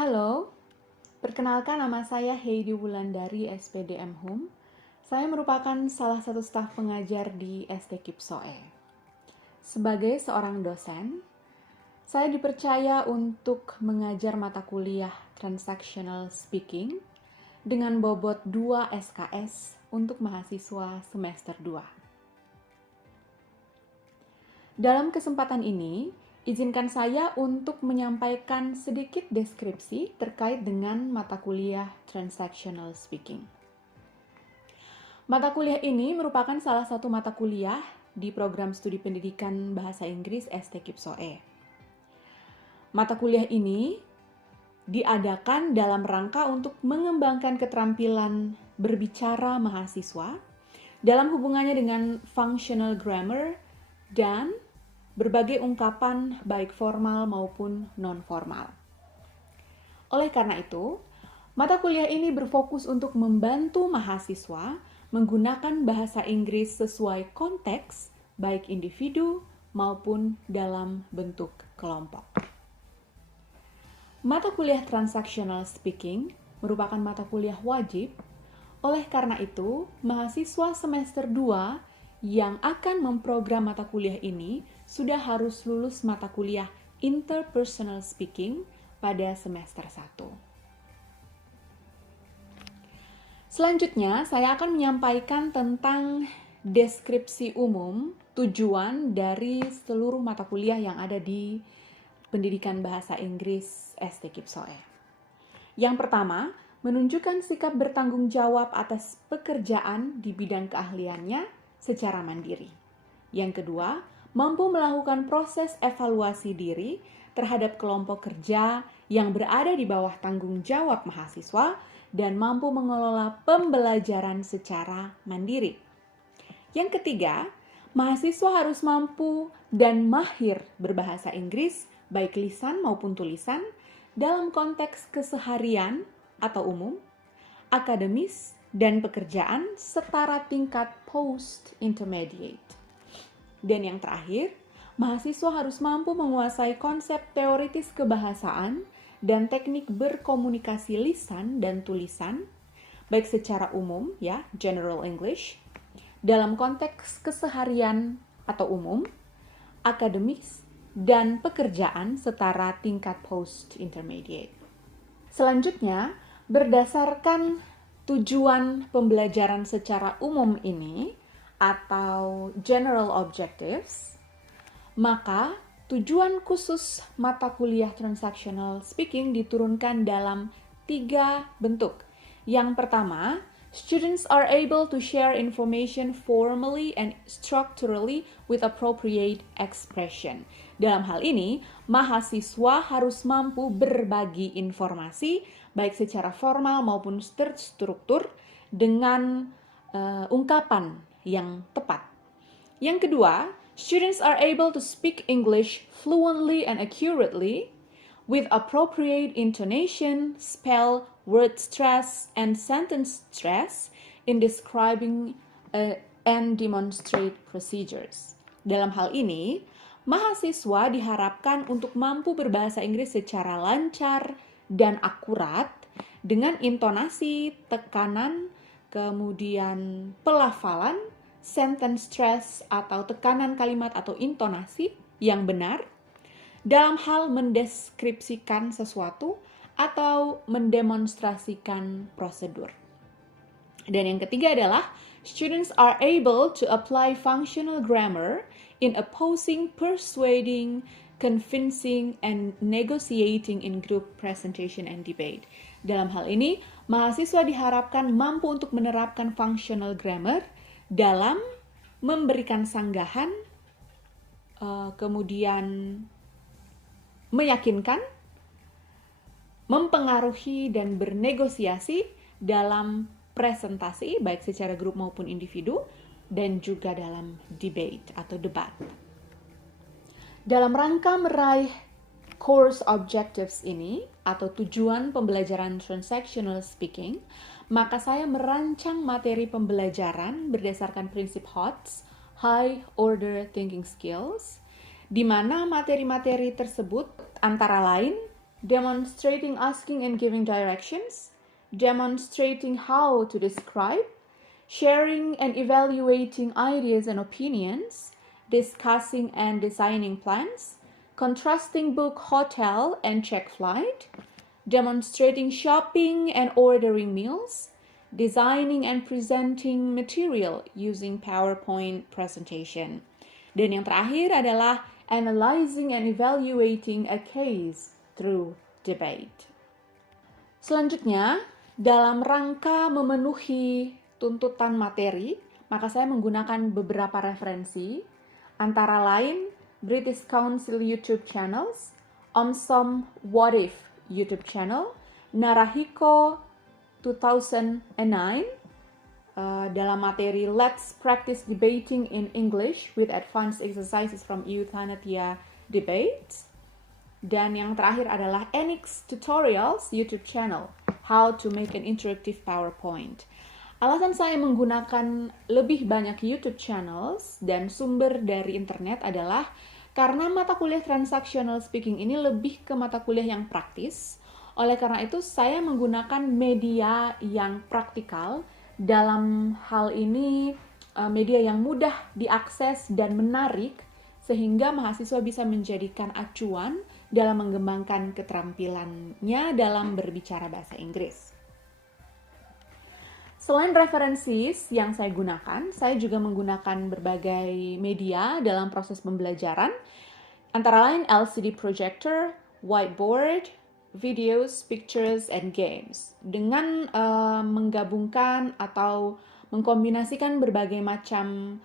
Halo, perkenalkan nama saya Heidi Wulandari SPDM Hum. Saya merupakan salah satu staf pengajar di ST Kipsoe. Sebagai seorang dosen, saya dipercaya untuk mengajar mata kuliah Transactional Speaking dengan bobot 2 SKS untuk mahasiswa semester 2. Dalam kesempatan ini, izinkan saya untuk menyampaikan sedikit deskripsi terkait dengan mata kuliah Transactional Speaking. Mata kuliah ini merupakan salah satu mata kuliah di program studi pendidikan bahasa Inggris ST Kipsoe. Mata kuliah ini diadakan dalam rangka untuk mengembangkan keterampilan berbicara mahasiswa dalam hubungannya dengan functional grammar dan berbagai ungkapan baik formal maupun non-formal. Oleh karena itu, mata kuliah ini berfokus untuk membantu mahasiswa menggunakan bahasa Inggris sesuai konteks baik individu maupun dalam bentuk kelompok. Mata kuliah Transactional Speaking merupakan mata kuliah wajib. Oleh karena itu, mahasiswa semester 2 yang akan memprogram mata kuliah ini sudah harus lulus mata kuliah Interpersonal Speaking pada semester 1. Selanjutnya, saya akan menyampaikan tentang deskripsi umum tujuan dari seluruh mata kuliah yang ada di pendidikan bahasa Inggris ST Kipsoe. Yang pertama, menunjukkan sikap bertanggung jawab atas pekerjaan di bidang keahliannya secara mandiri. Yang kedua, mampu melakukan proses evaluasi diri terhadap kelompok kerja yang berada di bawah tanggung jawab mahasiswa dan mampu mengelola pembelajaran secara mandiri. Yang ketiga, mahasiswa harus mampu dan mahir berbahasa Inggris, baik lisan maupun tulisan, dalam konteks keseharian atau umum, akademis, dan pekerjaan setara tingkat post-intermediate. Dan yang terakhir, mahasiswa harus mampu menguasai konsep teoritis kebahasaan dan teknik berkomunikasi lisan dan tulisan, baik secara umum, ya, general English, dalam konteks keseharian atau umum, akademis, dan pekerjaan setara tingkat post-intermediate. Selanjutnya, berdasarkan tujuan pembelajaran secara umum ini atau general objectives, maka tujuan khusus mata kuliah Transactional Speaking diturunkan dalam 3 bentuk. Yang pertama, students are able to share information formally and structurally with appropriate expression. Dalam hal ini, mahasiswa harus mampu berbagi informasi baik secara formal maupun terstruktur dengan ungkapan yang tepat. Yang kedua, students are able to speak English fluently and accurately with appropriate intonation, spell, word stress, and sentence stress in describing and demonstrate procedures. Dalam hal ini, mahasiswa diharapkan untuk mampu berbahasa Inggris secara lancar dan akurat dengan intonasi, tekanan, kemudian pelafalan, sentence stress atau tekanan kalimat atau intonasi yang benar dalam hal mendeskripsikan sesuatu atau mendemonstrasikan prosedur. Dan yang ketiga adalah students are able to apply functional grammar in opposing, persuading, convincing, and negotiating in group presentation and debate. Dalam hal ini, mahasiswa diharapkan mampu untuk menerapkan functional grammar dalam memberikan sanggahan, kemudian meyakinkan, mempengaruhi, dan bernegosiasi dalam presentasi, baik secara grup maupun individu, dan juga dalam debate atau debat. Dalam rangka meraih course objectives ini, atau tujuan pembelajaran Transactional Speaking, maka saya merancang materi pembelajaran berdasarkan prinsip HOTS, High Order Thinking Skills, di mana materi-materi tersebut antara lain demonstrating asking and giving directions, demonstrating how to describe, sharing and evaluating ideas and opinions, discussing and designing plans, contrasting book hotel and check flight, demonstrating shopping and ordering meals, designing and presenting material using PowerPoint presentation. Dan yang terakhir adalah analyzing and evaluating a case through debate. Selanjutnya, dalam rangka memenuhi tuntutan materi, maka saya menggunakan beberapa referensi, antara lain British Council YouTube channels, OMSOM What If YouTube channel, Narahiko 2009, dalam materi Let's Practice Debating in English with Advanced Exercises from Euthanasia Debates. Dan yang terakhir adalah Enix Tutorials YouTube channel, How to Make an Interactive PowerPoint. Alasan saya menggunakan lebih banyak YouTube channels dan sumber dari internet adalah karena mata kuliah Transactional Speaking ini lebih ke mata kuliah yang praktis. Oleh karena itu, saya menggunakan media yang praktikal. Dalam hal ini, media yang mudah diakses dan menarik, sehingga mahasiswa bisa menjadikan acuan dalam mengembangkan keterampilannya dalam berbicara bahasa Inggris. Selain referensi yang saya gunakan, saya juga menggunakan berbagai media dalam proses pembelajaran, antara lain LCD projector, whiteboard, videos, pictures, and games. Dengan menggabungkan atau mengkombinasikan berbagai macam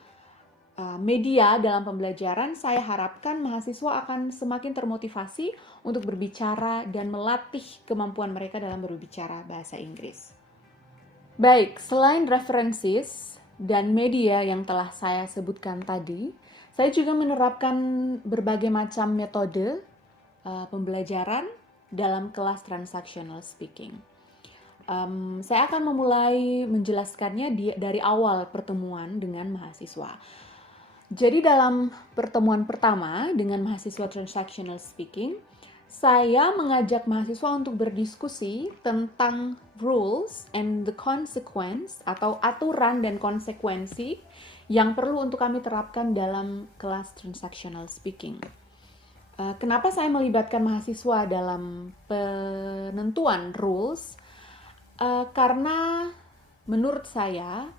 media dalam pembelajaran, saya harapkan mahasiswa akan semakin termotivasi untuk berbicara dan melatih kemampuan mereka dalam berbicara bahasa Inggris. Baik, selain referensi dan media yang telah saya sebutkan tadi, saya juga menerapkan berbagai macam metode pembelajaran dalam kelas Transactional Speaking. Saya akan memulai menjelaskannya dari awal pertemuan dengan mahasiswa. Jadi dalam pertemuan pertama dengan mahasiswa Transactional Speaking, saya mengajak mahasiswa untuk berdiskusi tentang rules and the consequence atau aturan dan konsekuensi yang perlu untuk kami terapkan dalam kelas Transactional Speaking. Kenapa saya melibatkan mahasiswa dalam penentuan rules? Karena menurut saya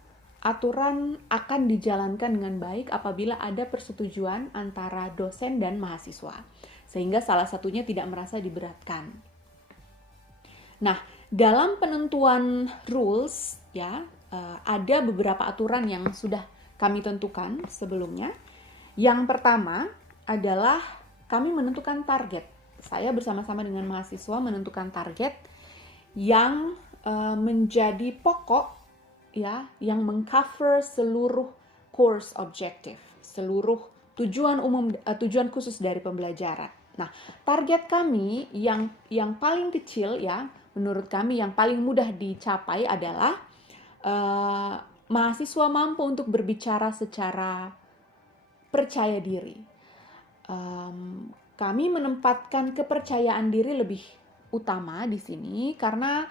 aturan akan dijalankan dengan baik apabila ada persetujuan antara dosen dan mahasiswa, sehingga salah satunya tidak merasa diberatkan. Nah, dalam penentuan rules ya, ada beberapa aturan yang sudah kami tentukan sebelumnya. Yang pertama adalah kami menentukan target. Saya bersama-sama dengan mahasiswa menentukan target yang menjadi pokok ya, yang mengcover seluruh course objective, seluruh tujuan umum, tujuan khusus dari pembelajaran. Nah, target kami yang paling kecil ya, menurut kami yang paling mudah dicapai adalah mahasiswa mampu untuk berbicara secara percaya diri. Kami menempatkan kepercayaan diri lebih utama di sini karena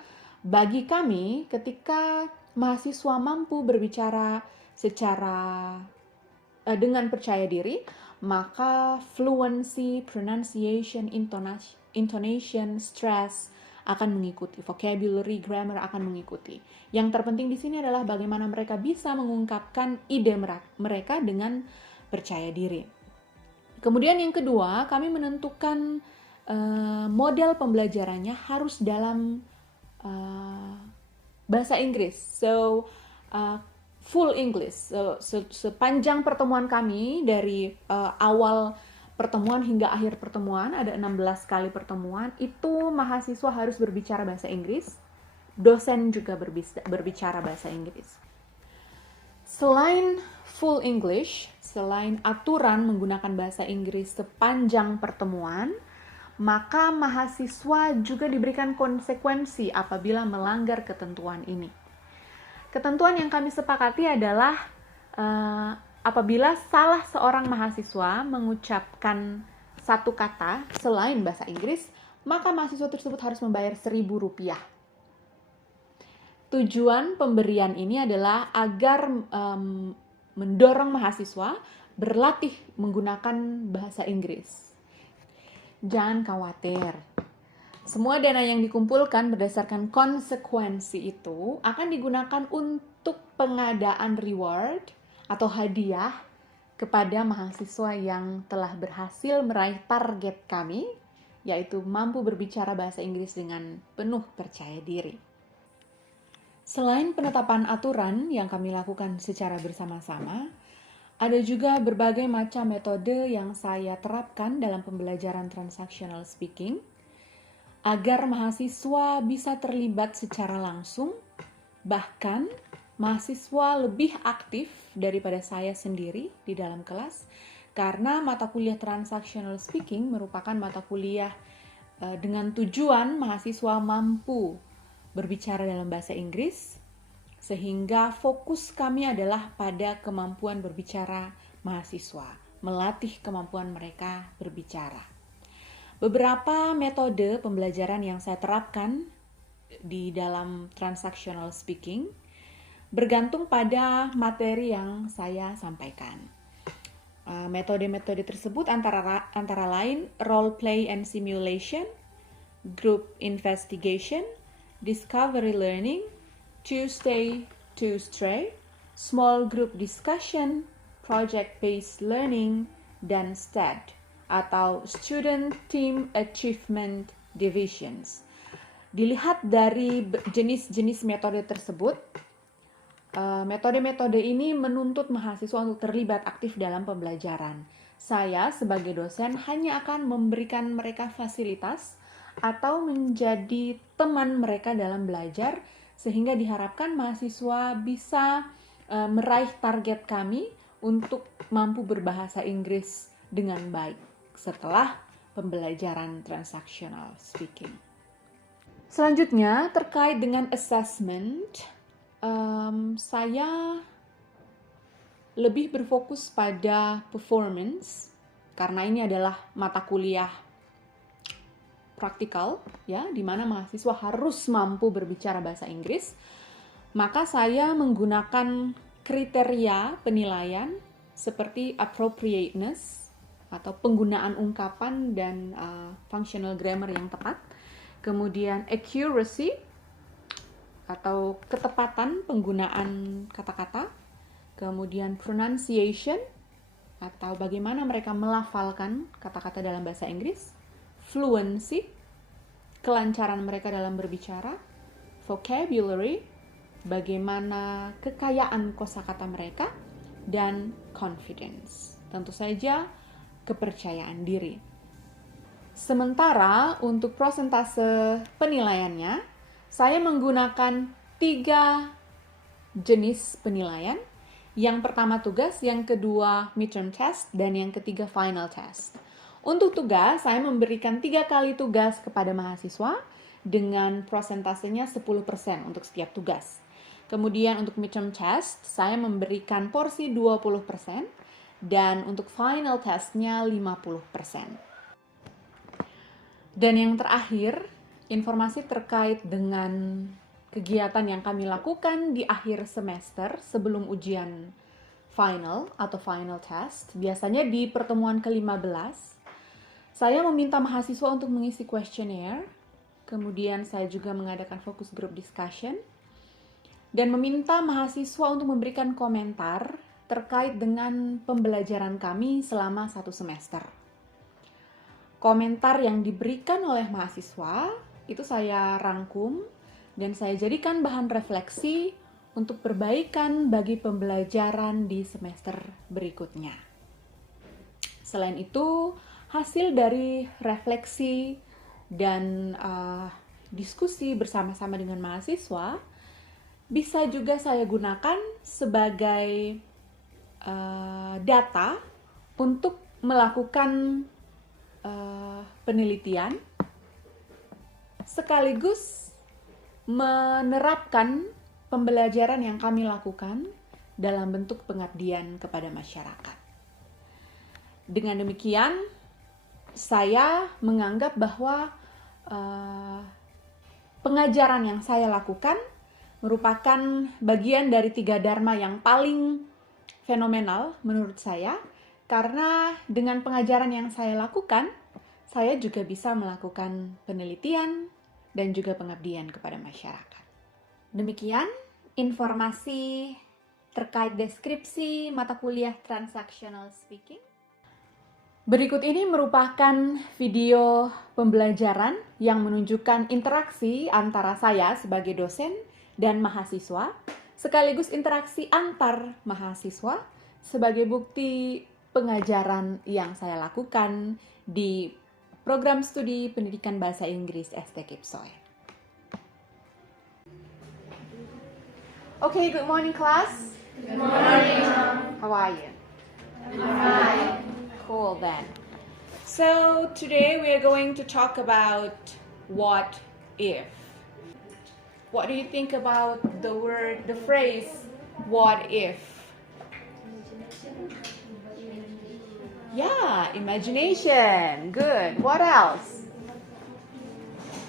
bagi kami ketika mahasiswa mampu berbicara secara dengan percaya diri, maka fluency, pronunciation, intonation, stress akan mengikuti, vocabulary, grammar akan mengikuti. Yang terpenting di sini adalah bagaimana mereka bisa mengungkapkan ide mereka dengan percaya diri. Kemudian yang kedua, kami menentukan model pembelajarannya harus dalam bahasa Inggris. So, full English. Sepanjang pertemuan kami dari awal pertemuan hingga akhir pertemuan, ada 16 kali pertemuan, itu mahasiswa harus berbicara bahasa Inggris. Dosen juga berbicara bahasa Inggris. Selain full English, selain aturan menggunakan bahasa Inggris sepanjang pertemuan, maka mahasiswa juga diberikan konsekuensi apabila melanggar ketentuan ini. Ketentuan yang kami sepakati adalah apabila salah seorang mahasiswa mengucapkan satu kata selain bahasa Inggris, maka mahasiswa tersebut harus membayar Rp1.000. Tujuan pemberian ini adalah agar mendorong mahasiswa berlatih menggunakan bahasa Inggris. Jangan khawatir. Semua dana yang dikumpulkan berdasarkan konsekuensi itu akan digunakan untuk pengadaan reward atau hadiah kepada mahasiswa yang telah berhasil meraih target kami, yaitu mampu berbicara bahasa Inggris dengan penuh percaya diri. Selain penetapan aturan yang kami lakukan secara bersama-sama, ada juga berbagai macam metode yang saya terapkan dalam pembelajaran transactional speaking agar mahasiswa bisa terlibat secara langsung, bahkan mahasiswa lebih aktif daripada saya sendiri di dalam kelas, karena mata kuliah transactional speaking merupakan mata kuliah dengan tujuan mahasiswa mampu berbicara dalam bahasa Inggris, sehingga fokus kami adalah pada kemampuan berbicara mahasiswa, melatih kemampuan mereka berbicara. Beberapa metode pembelajaran yang saya terapkan di dalam transactional speaking bergantung pada materi yang saya sampaikan. Metode-metode tersebut antara lain role play and simulation, group investigation, discovery learning, Tuesday to Stray, small group discussion, project-based learning, dan STED atau Student Team Achievement Divisions. Dilihat dari jenis-jenis metode tersebut, metode-metode ini menuntut mahasiswa untuk terlibat aktif dalam pembelajaran. Saya sebagai dosen hanya akan memberikan mereka fasilitas atau menjadi teman mereka dalam belajar, sehingga diharapkan mahasiswa bisa meraih target kami untuk mampu berbahasa Inggris dengan baik setelah pembelajaran transactional speaking. Selanjutnya, terkait dengan assessment, saya lebih berfokus pada performance, karena ini adalah mata kuliah praktikal, ya, di mana mahasiswa harus mampu berbicara bahasa Inggris. Maka saya menggunakan kriteria penilaian seperti appropriateness atau penggunaan ungkapan dan functional grammar yang tepat, kemudian accuracy atau ketepatan penggunaan kata-kata, kemudian pronunciation atau bagaimana mereka melafalkan kata-kata dalam bahasa Inggris, fluency, kelancaran mereka dalam berbicara, vocabulary, bagaimana kekayaan kosakata mereka, dan confidence, tentu saja kepercayaan diri. Sementara untuk prosentase penilaiannya, saya menggunakan 3 jenis penilaian. Yang pertama tugas, yang kedua midterm test, dan yang ketiga final test. Untuk tugas, saya memberikan 3 kali tugas kepada mahasiswa dengan prosentasenya 10% untuk setiap tugas. Kemudian untuk midterm test, saya memberikan porsi 20%, dan untuk final testnya 50%. Dan yang terakhir, informasi terkait dengan kegiatan yang kami lakukan di akhir semester sebelum ujian final atau final test, biasanya di pertemuan ke-15, saya meminta mahasiswa untuk mengisi questionnaire, kemudian saya juga mengadakan focus group discussion, dan meminta mahasiswa untuk memberikan komentar terkait dengan pembelajaran kami selama 1 semester. Komentar yang diberikan oleh mahasiswa itu saya rangkum dan saya jadikan bahan refleksi untuk perbaikan bagi pembelajaran di semester berikutnya. Selain itu, hasil dari refleksi dan diskusi bersama-sama dengan mahasiswa bisa juga saya gunakan sebagai data untuk melakukan penelitian sekaligus menerapkan pembelajaran yang kami lakukan dalam bentuk pengabdian kepada masyarakat. Dengan demikian, saya menganggap bahwa pengajaran yang saya lakukan merupakan bagian dari 3 dharma yang paling fenomenal menurut saya, karena dengan pengajaran yang saya lakukan, saya juga bisa melakukan penelitian dan juga pengabdian kepada masyarakat. Demikian informasi terkait deskripsi mata kuliah Transactional Speaking. Berikut ini merupakan video pembelajaran yang menunjukkan interaksi antara saya sebagai dosen dan mahasiswa, sekaligus interaksi antar mahasiswa sebagai bukti pengajaran yang saya lakukan di program studi pendidikan bahasa Inggris ST Kipsoe. Okay, good morning class. Good morning. How are you? I'm fine. Cool then. So today we are going to talk about what if. What do you think about the phrase what if? Yeah, imagination. Good. What else?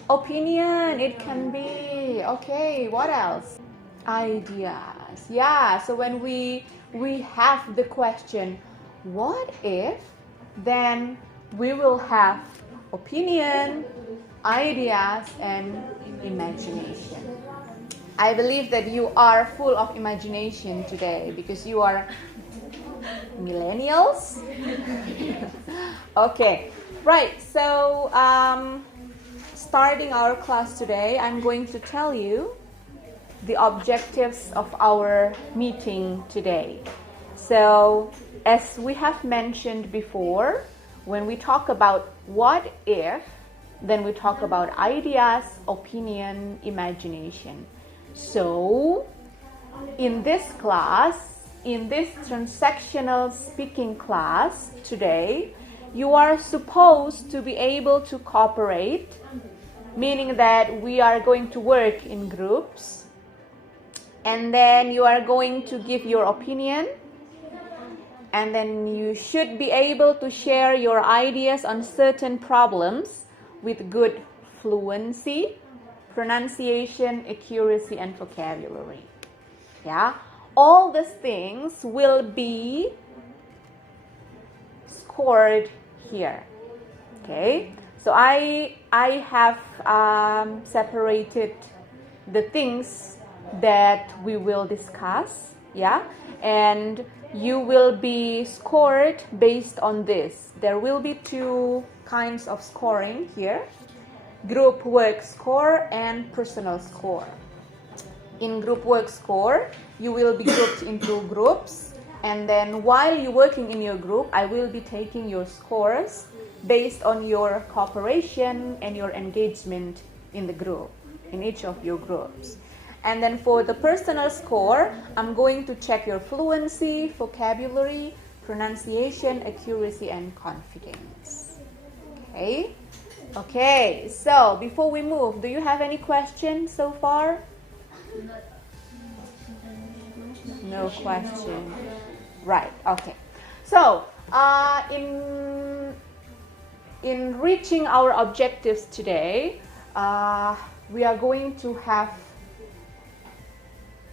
Opinion, it can be. Okay, what else? Ideas. Yeah, so when we have the question what if, then we will have opinion, ideas, and imagination. I believe that you are full of imagination today because you are millennials. Okay, right, so starting our class today, I'm going to tell you the objectives of our meeting today. So, as we have mentioned before, when we talk about what if, then we talk about ideas, opinion, imagination. So, in this class, in this transactional speaking class today, you are supposed to be able to cooperate, meaning that we are going to work in groups, and then you are going to give your opinion, and then you should be able to share your ideas on certain problems with good fluency, pronunciation, accuracy, and vocabulary. Yeah, all these things will be scored here. Okay, so I have separated the things that we will discuss. Yeah, and you will be scored based on this. There will be 2 kinds of scoring here: group work score and personal score. In group work score, you will be grouped into groups, and then while you're working in your group, I will be taking your scores based on your cooperation and your engagement in the group, in each of your groups. And then for the personal score, I'm going to check your fluency, vocabulary, pronunciation, accuracy, and confidence. Okay? Okay, so before we move, do you have any questions so far? No question. Right, okay. So, in reaching our objectives today, we are going to have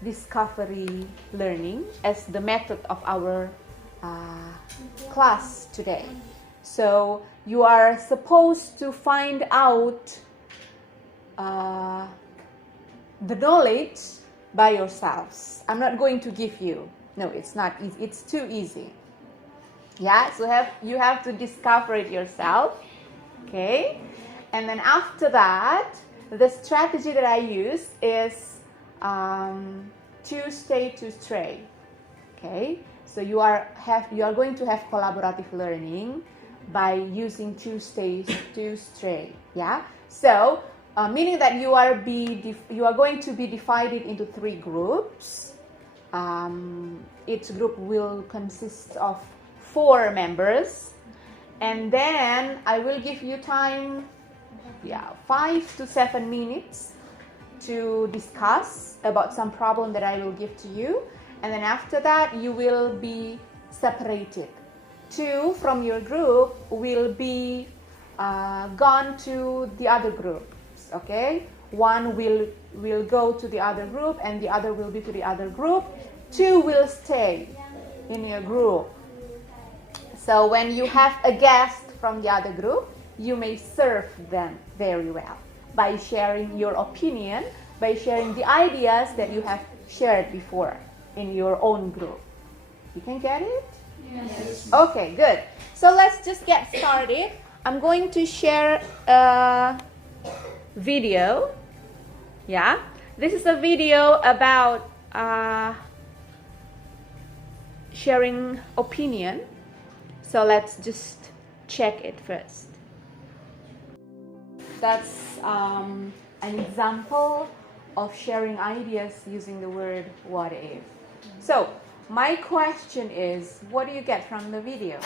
discovery learning as the method of our class today. So you are supposed to find out the knowledge by yourselves. I'm not going to give you. No, it's not easy. It's too easy. Yeah, so you have to discover it yourself. Okay, and then after that, the strategy that I use is Tuesday to stray. Okay, so you are going to have collaborative learning by using Tuesdays to stray. Yeah, so meaning that you are going to be divided into 3 groups. Each group will consist of 4 members, and then I will give you time, 5 to 7 minutes to discuss about some problem that I will give to you, and then after that you will be separated. 2 from your group will be gone to the other groups. Okay, one will go to the other group, and the other will be to the other group. Two will stay in your group. So when you have a guest from the other group, you may serve them very well by sharing your opinion, by sharing the ideas that you have shared before in your own group. You can get it? Yes. Okay, good. So let's just get started. I'm going to share a video. Yeah, this is a video about sharing opinion. So let's just check it first. That's an example of sharing ideas using the word what if. So my question is, what do you get from the video?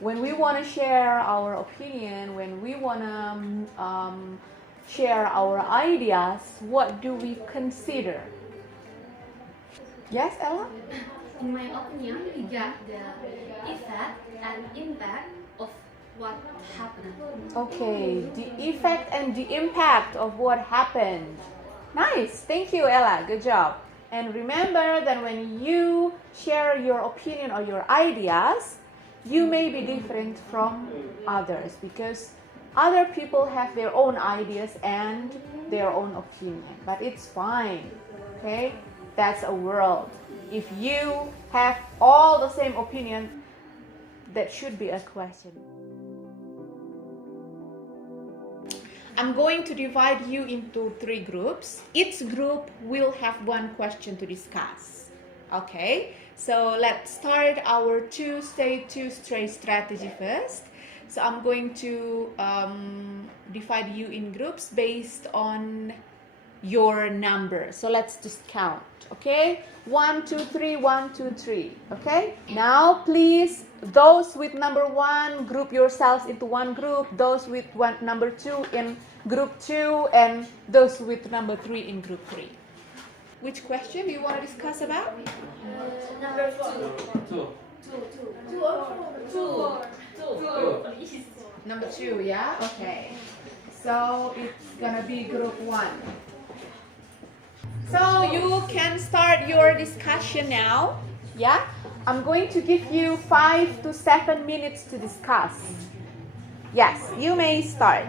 When we want to share our opinion, when we want to share our ideas, what do we consider? Yes, Ella? In my opinion, we get the effect and impact of what happened. Okay, the effect and the impact of what happened. Nice, thank you, Ella, good job. And remember that when you share your opinion or your ideas, you may be different from others because other people have their own ideas and their own opinion. But it's fine, okay? That's a world. If you have all the same opinion, that should be a question. I'm going to divide you into 3 groups. Each group will have one question to discuss. Okay, so let's start our two-stage, two-stray strategy first. So I'm going to divide you in groups based on your number. So let's just count. Okay, 1, 2, 3, 1, 2, 3. Okay, now please, those with number 1, group yourselves into one group. Those with number 2 in group 2, and those with number 3 in group 3. Which question do you want to discuss about? Number 2. Number 2, yeah? Okay. So it's gonna be group 1. So you can start your discussion now. Yeah? I'm going to give you 5 to 7 minutes to discuss. Yes, you may start.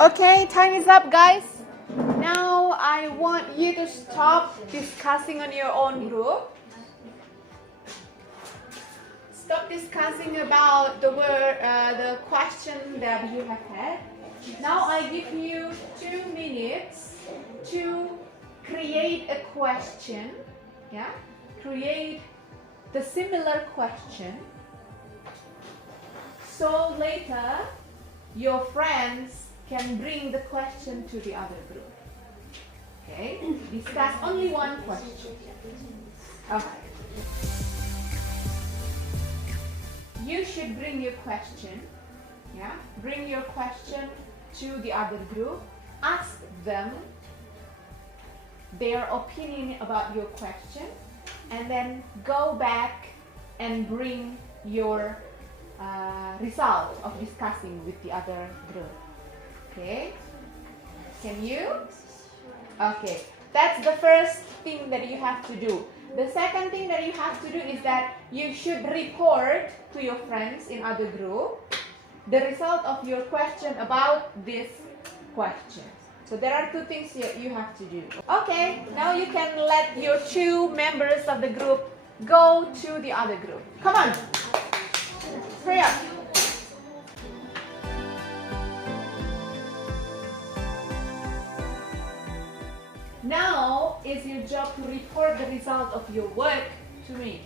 Okay, time is up, guys. Now I want you to stop discussing on your own group. Stop discussing about the question that you have had. Now I give you 2 minutes to create a question. Yeah, create the similar question. So later, your friends can bring the question to the other group. Okay, discuss only one question. Okay. You should bring your question, yeah? Bring your question to the other group. Ask them their opinion about your question, and then go back and bring your result of discussing with the other group. Okay? Can you? Okay. That's the first thing that you have to do. The second thing that you have to do is that you should report to your friends in other group the result of your question about this question. So there are 2 things you have to do. Okay, now you can let your 2 members of the group go to the other group. Come on. Hurry up. Now is your job to report the result of your work to me.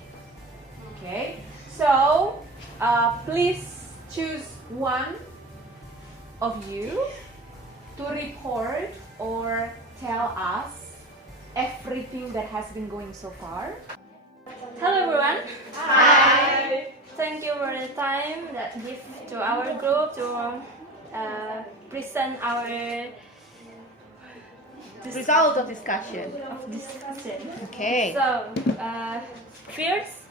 Okay, so please choose one of you to report or tell us everything that has been going so far. Hello everyone. Hi. Thank you for the time that give to our group to present our result of discussion. discussion. Okay. So, first,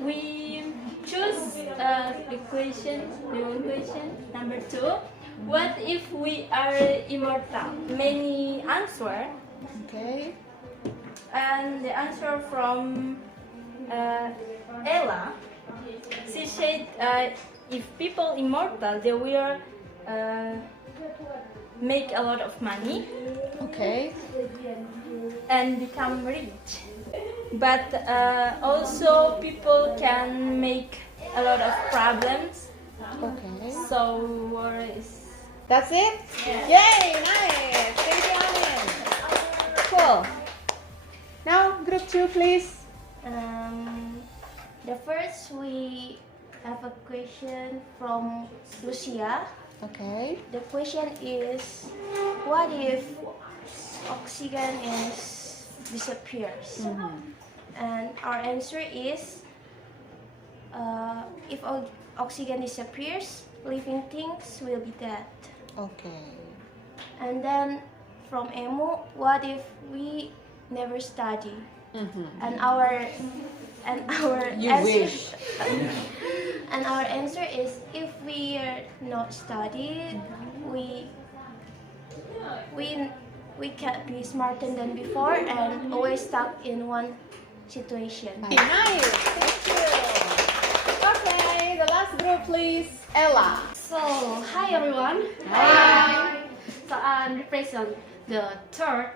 we choose the question, the one question. Number two, what if we are immortal? Many answer, Okay. and the answer from Ella, she said, if people immortal, they will make a lot of money Okay. and become rich. But also people can make a lot of problems. Okay. So worries. That's it? Yay! Nice! Thank you, Amin. Cool. Now, group 2, please. The first we have a question from Lucia. Okay. The question is, what if oxygen disappears? And our answer is, if oxygen disappears, living things will be dead. Okay. And then from Emu, what if we never study? And our You answer, wish. and our answer is, if we are not study, we can't be smarter than before and always stuck in one situation. Nice. Thank you. Okay, the last group, please. Ella. So, hi everyone. Hi. So I'm represent the third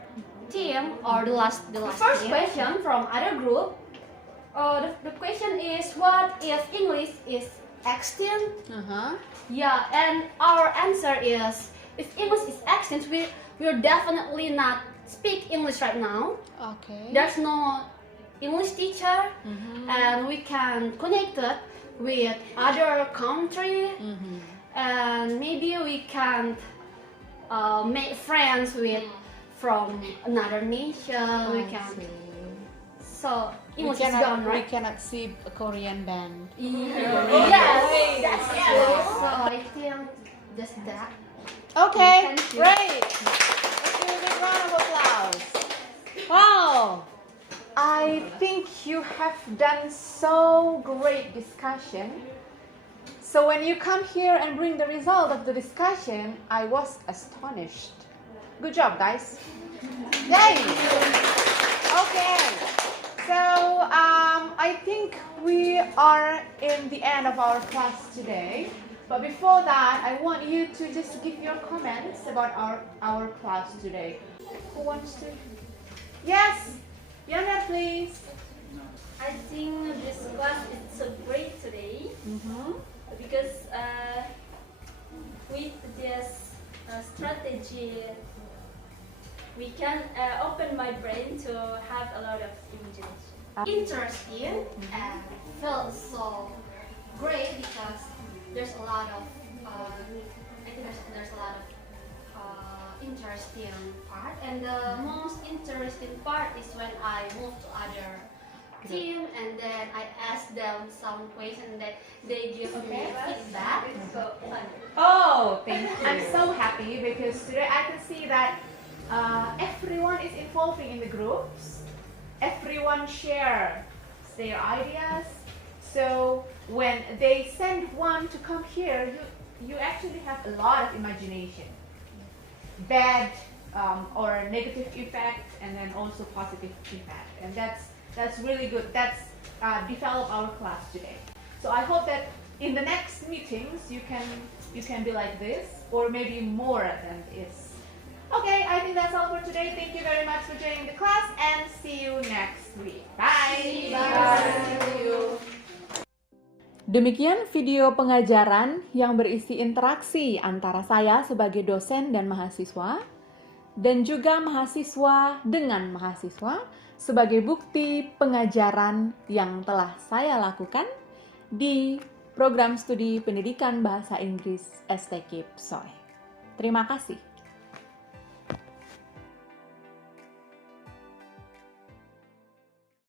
team or the last first team. question from other group. The question is, what if English is extinct? Yeah, and our answer is, if English is extinct, we're definitely not speak English right now. Okay. There's no English teacher, and we can connect it with other country, and maybe we can make friends with from another nation. We can. So English is gone, We right? cannot see a Korean band. Yes, that's true. So I think just that. Okay, Thank you. great. Let's give a big round of applause. Wow, I think you have done so great discussion. So when you come here and bring the result of the discussion, I was astonished. Good job, guys. Yay! Okay, so I think we are in the end of our class today. But before that, I want you to just give your comments about our class today. Who wants to? Yes, Yana, please. I think this class is so great today because with this strategy, we can open my brain to have a lot of imagination. Interesting and felt so great because there's a lot of I think there's a lot of interesting part, and the most interesting part is when I move to other team and then I ask them some questions that they give me feedback. So fun. Oh, thank you. I'm so happy because today I can see that everyone is involving in the groups. Everyone shares their ideas. So when they send one to come here, you actually have a lot of imagination. Bad or negative effect, and then also positive effect, and that's really good. That's develop our class today. So I hope that in the next meetings you can be like this, or maybe more than this. Okay, I think that's all for today. Thank you very much for joining the class, and see you next week. Bye. Bye. Demikian video pengajaran yang berisi interaksi antara saya sebagai dosen dan mahasiswa, dan juga mahasiswa dengan mahasiswa sebagai bukti pengajaran yang telah saya lakukan di program studi pendidikan bahasa Inggris STKIP Soe. Terima kasih.